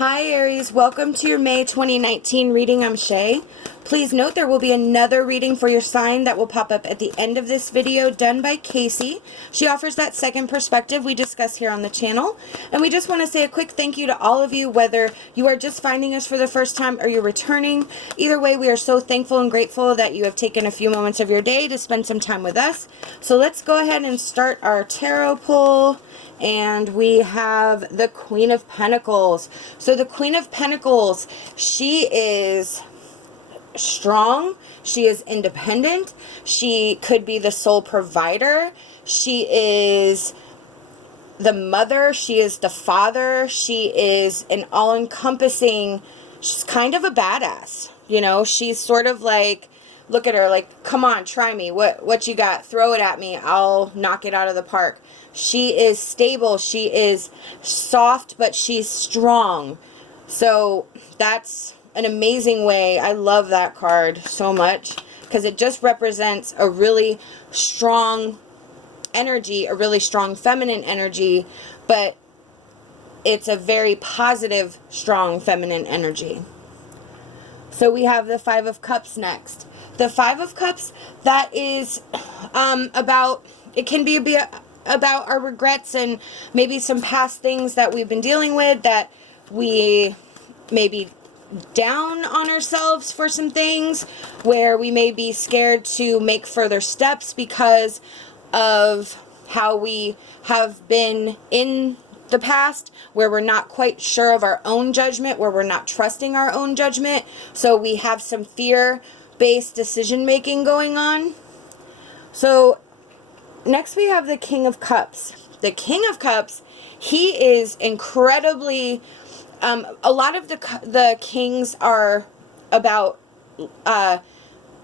Hi Aries, welcome to your May 2019 reading. I'm Shae. Please note there will be another reading for your sign that will pop up at the end of this video done by Kacee. She offers that second perspective we discuss here on the channel. And we just want to say a quick thank you to all of you, whether you are just finding us for the first time or you're returning. Either way, we are so thankful and grateful that you have taken a few moments of your day to spend some time with us. So let's go ahead and start our tarot pull. And we have the Queen of Pentacles. So the Queen of Pentacles, she is strong. She is independent. She could be the sole provider. She is the mother. She is the father. She is an all-encompassing, she's kind of a badass. You know, she's sort of like, look at her, like, come on, try me. What you got? Throw it at me. I'll knock it out of the park. She is stable. She is soft, but she's strong. So that's an amazing way. I love that card so much because it just represents a really strong energy, a really strong feminine energy, but it's a very positive, strong feminine energy. So we have the Five of Cups next. The Five of Cups, that is about, it can be about our regrets and maybe some past things that we've been dealing with, that we may be down on ourselves for some things, where we may be scared to make further steps because of how we have been in the past, where we're not quite sure of our own judgment, where we're not trusting our own judgment. So we have some fear-based decision making going on. So next we have the King of Cups. The King of Cups, he is incredibly, a lot of the kings are about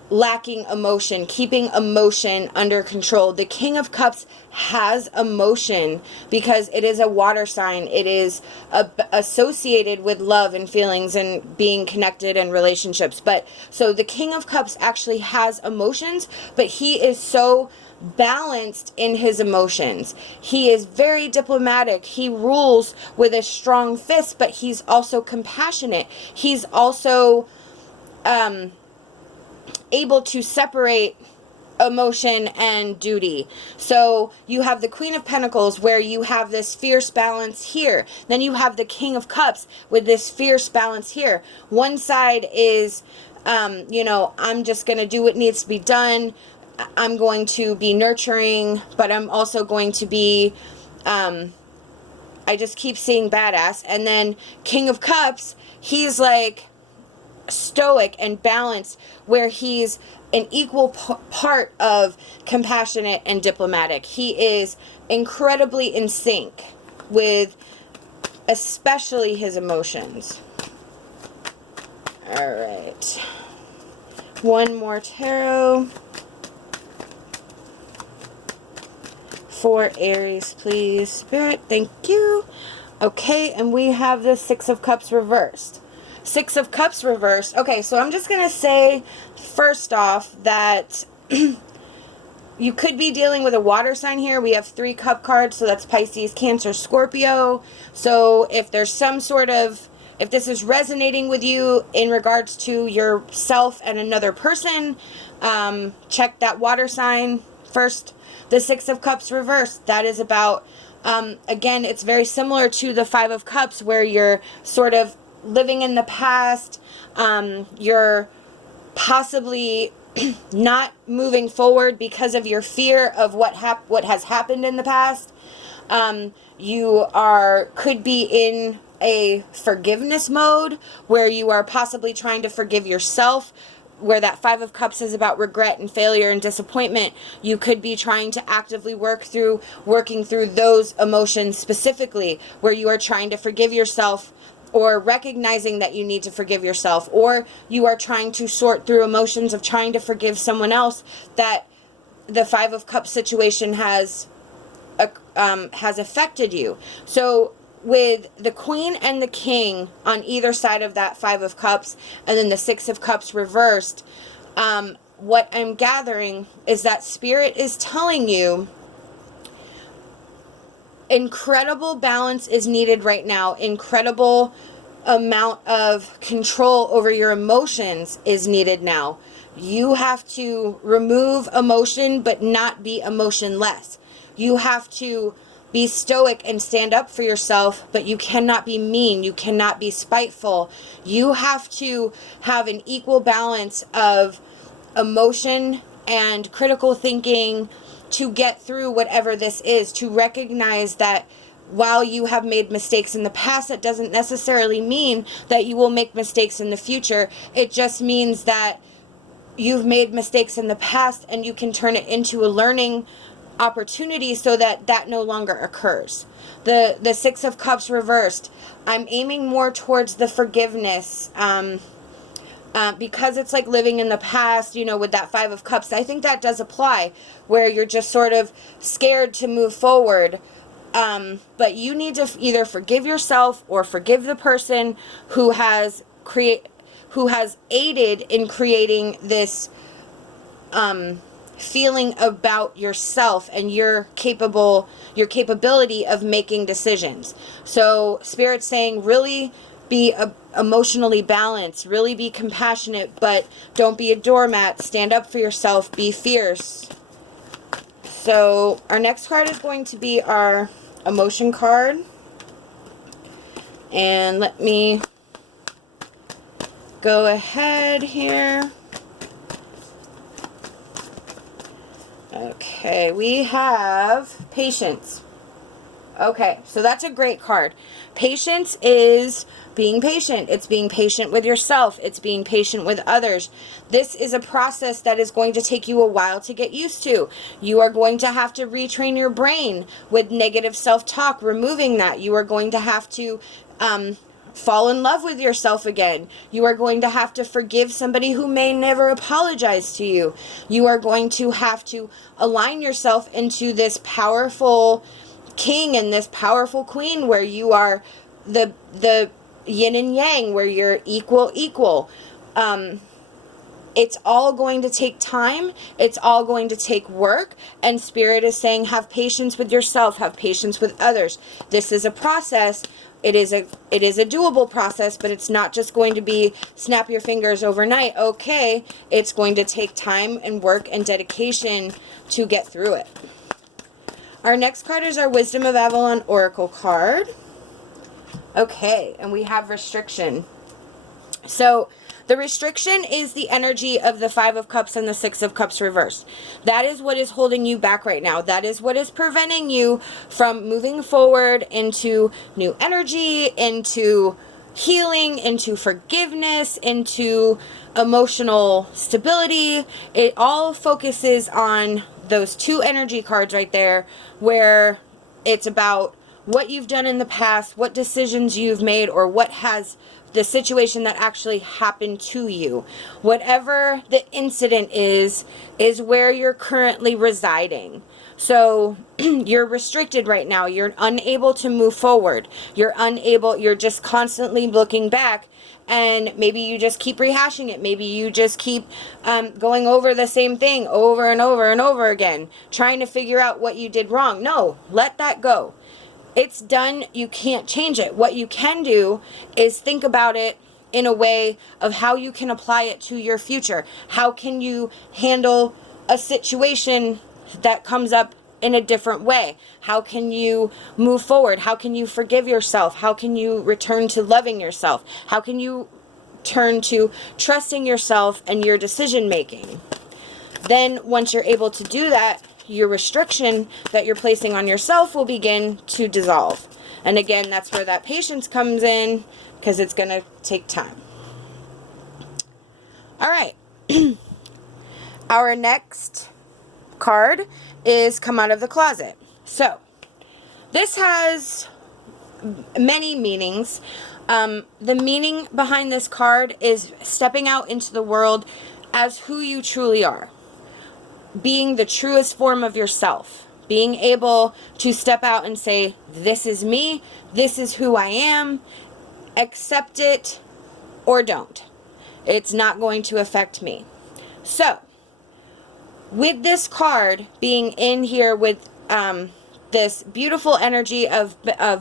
lacking emotion, keeping emotion under control. The King of Cups has emotion because it is a water sign. It is associated with love and feelings and being connected and relationships. But so the King of Cups actually has emotions, but he is so balanced in his emotions. He is very diplomatic. He rules with a strong fist, but he's also compassionate. He's also able to separate emotion and duty. So you have the Queen of Pentacles, where you have this fierce balance here. Then you have the King of Cups with this fierce balance here. One side is, you know, I'm just going to do what needs to be done. I'm going to be nurturing, but I'm also going to be, I just keep seeing badass. And then King of Cups, he's like stoic and balanced, where he's an equal part of compassionate and diplomatic. He is incredibly in sync with especially his emotions. All right. One more tarot for Aries, please. Spirit, thank you. Okay, and we have the Six of Cups reversed. Six of Cups reversed. Okay, so I'm just going to say first off that you could be dealing with a water sign here. We have 3 cup cards, so that's Pisces, Cancer, Scorpio. So if there's some sort of, if this is resonating with you in regards to yourself and another person, check that water sign first. The Six of Cups reversed, that is about, again, it's very similar to the Five of Cups, where you're sort of living in the past. You're possibly not moving forward because of your fear of what has happened in the past. You could be in a forgiveness mode, where you are possibly trying to forgive yourself, where that Five of Cups is about regret and failure and disappointment. You could be trying to actively working through those emotions specifically, where you are trying to forgive yourself, or recognizing that you need to forgive yourself, or you are trying to sort through emotions of trying to forgive someone else that the Five of Cups situation has affected you. So with the Queen and the King on either side of that Five of Cups, and then the Six of Cups reversed, what I'm gathering is that Spirit is telling you incredible balance is needed right now. Incredible amount of control over your emotions is needed now. You have to remove emotion, but not be emotionless. You have to be stoic and stand up for yourself, but you cannot be mean. You cannot be spiteful. You have to have an equal balance of emotion and critical thinking to get through whatever this is, to recognize that while you have made mistakes in the past, that doesn't necessarily mean that you will make mistakes in the future. It just means that you've made mistakes in the past and you can turn it into a learning opportunity so that that no longer occurs. The Six of Cups reversed, I'm aiming more towards the forgiveness, because it's like living in the past, you know, with that Five of Cups. I think that does apply, where you're just sort of scared to move forward. But you need to either forgive yourself or forgive the person who has aided in creating this feeling about yourself and your capability of making decisions. So Spirit's saying really be emotionally balanced, really be compassionate, but don't be a doormat. Stand up for yourself, be fierce. So our next card is going to be our emotion card. And let me go ahead here. Okay, we have patience. Okay, so that's a great card. Patience is being patient. It's being patient with yourself. It's being patient with others. This is a process that is going to take you a while to get used to. You are going to have to retrain your brain with negative self-talk, removing that. You are going to have to fall in love with yourself again. You are going to have to forgive somebody who may never apologize to you. You are going to have to align yourself into this powerful king and this powerful queen where you are the yin and yang, where you're equal. It's all going to take time. It's all going to take work. And Spirit is saying, have patience with yourself. Have patience with others. This is a process. It is a doable process, but it's not just going to be snap your fingers overnight. Okay, it's going to take time and work and dedication to get through it. Our next card is our Wisdom of Avalon Oracle card. Okay, and we have restriction. So the restriction is the energy of the Five of Cups and the Six of Cups reversed. That is what is holding you back right now. That is what is preventing you from moving forward into new energy, into healing, into forgiveness, into emotional stability. It all focuses on those two energy cards right there, where it's about what you've done in the past, what decisions you've made, or what has the situation that actually happened to you. Whatever the incident is where you're currently residing. So you're restricted right now. You're unable to move forward. You're just constantly looking back, and maybe you just keep rehashing it. Maybe you just keep going over the same thing over and over and over again, trying to figure out what you did wrong. No, let that go. It's done. You can't change it. What you can do is think about it in a way of how you can apply it to your future. How can you handle a situation that comes up in a different way? How can you move forward? How can you forgive yourself? How can you return to loving yourself? How can you turn to trusting yourself and your decision making? Then once you're able to do that, your restriction that you're placing on yourself will begin to dissolve. And again, that's where that patience comes in, because it's going to take time. All right. Our next card is Come Out of the Closet. So this has many meanings. The meaning behind this card is stepping out into the world as who you truly are. Being the truest form of yourself. Being able to step out and say, this is me, this is who I am, accept it or don't. It's not going to affect me. So, with this card being in here with this beautiful energy of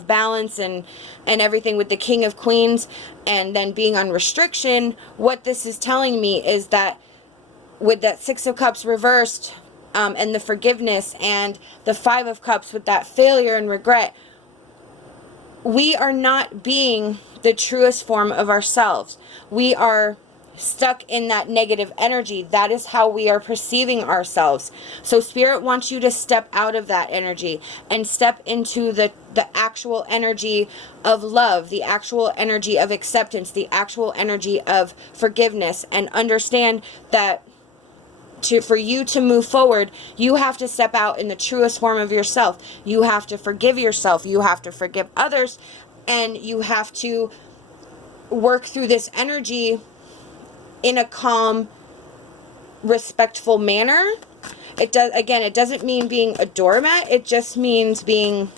balance and everything with the King of Queens, and then being on restriction, what this is telling me is that with that Six of Cups reversed, and the forgiveness, and the Five of Cups with that failure and regret, we are not being the truest form of ourselves. We are stuck in that negative energy. That is how we are perceiving ourselves. So Spirit wants you to step out of that energy and step into the actual energy of love, the actual energy of acceptance, the actual energy of forgiveness, and understand that for you to move forward, you have to step out in the truest form of yourself. You have to forgive yourself. You have to forgive others. And you have to work through this energy in a calm, respectful manner. It doesn't mean being a doormat. It just means being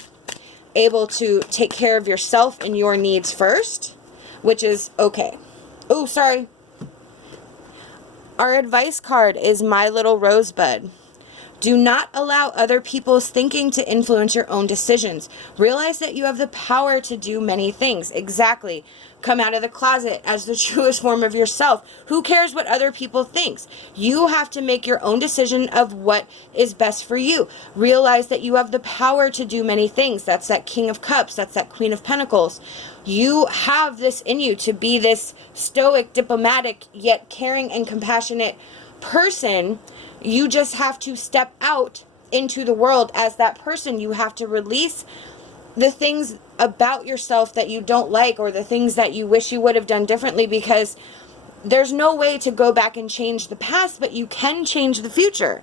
able to take care of yourself and your needs first, which is okay. Oh, sorry. Our advice card is My Little Rosebud. Do not allow other people's thinking to influence your own decisions. Realize that you have the power to do many things. Exactly. Come out of the closet as the truest form of yourself. Who cares what other people think? You have to make your own decision of what is best for you. Realize that you have the power to do many things. That's that King of Cups. That's that Queen of Pentacles. You have this in you to be this stoic, diplomatic, yet caring and compassionate person. You just have to step out into the world as that person. You have to release the things about yourself that you don't like, or the things that you wish you would have done differently, because there's no way to go back and change the past, but you can change the future.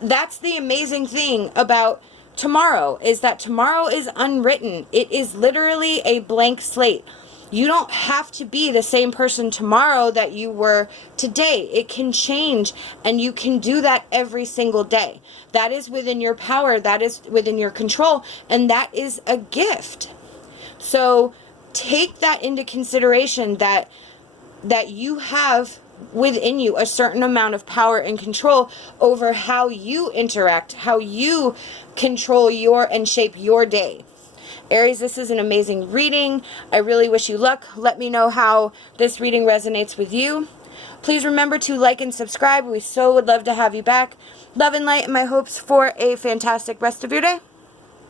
That's the amazing thing about tomorrow, is that tomorrow is unwritten. It is literally a blank slate. You don't have to be the same person tomorrow that you were today. It can change, and you can do that every single day. That is within your power. That is within your control, and that is a gift. So take that into consideration, that you have within you a certain amount of power and control over how you interact, how you control and shape your day. Aries, this is an amazing reading. I really wish you luck. Let me know how this reading resonates with you. Please remember to like and subscribe. We so would love to have you back. Love and light, and my hopes for a fantastic rest of your day.